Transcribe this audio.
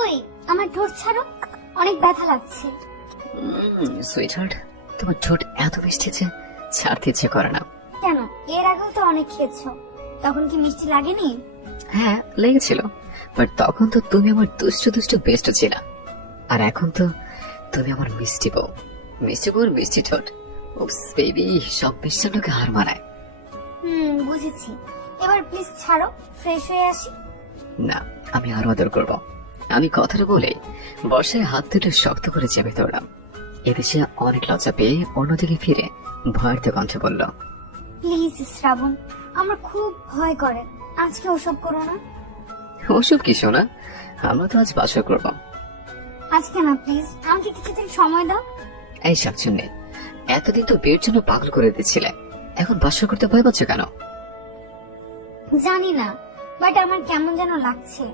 ওই আমার ঠোঁট ছাড়ো, অনেক ব্যথা লাগছে। সুইটহার্ট, তোমার ঠোঁট এত মিষ্টি যে ছাড়তে ইচ্ছে করে না। কেন, এর আগেও তো অনেক খেয়েছো, তখন কি মিষ্টি লাগেনি? হ্যাঁ লেগেছিল, বাট তখন তো তুমি আমার দুষ্ট দুষ্ট বেস্ট ছিল, আর এখন তো তুমি আমার মিষ্টি বউ। মিষ্টি বউর মিষ্টি ঠোঁট, উপস বেবি, সব মিষ্টান্নকে হার মানায়। বুঝেছি। এবার প্লিজ ছাড়ো, ফ্রেশ হয়ে আসি। না, আমি আরো আদর করবো। আমি কথাটা বলে বর্ষায় হাত দুটো শক্ত করে চেপে ধরলাম। এতে সে অনেক লজ্জা পেয়ে অন্যদিকে ফিরে ভয়ার্থ কণ্ঠে বলল, প্লিজ শ্রাবণ, আমার খুব ভয় করে, আজকে ওসব করো না। ওসব কি শোনা, আমরা তো আজ বাসর করবো। আজকে না প্লিজ, আমাকে কিছুদিন সময় দাও। এই শাকচুন্নি, এতদিন তো বিয়ের জন্য পাগল করে দিচ্ছিলে, এখন বাসর করতে ভয় পাচ্ছ কেন? জানি না, বাট আমার কেমন যেন লাগছে।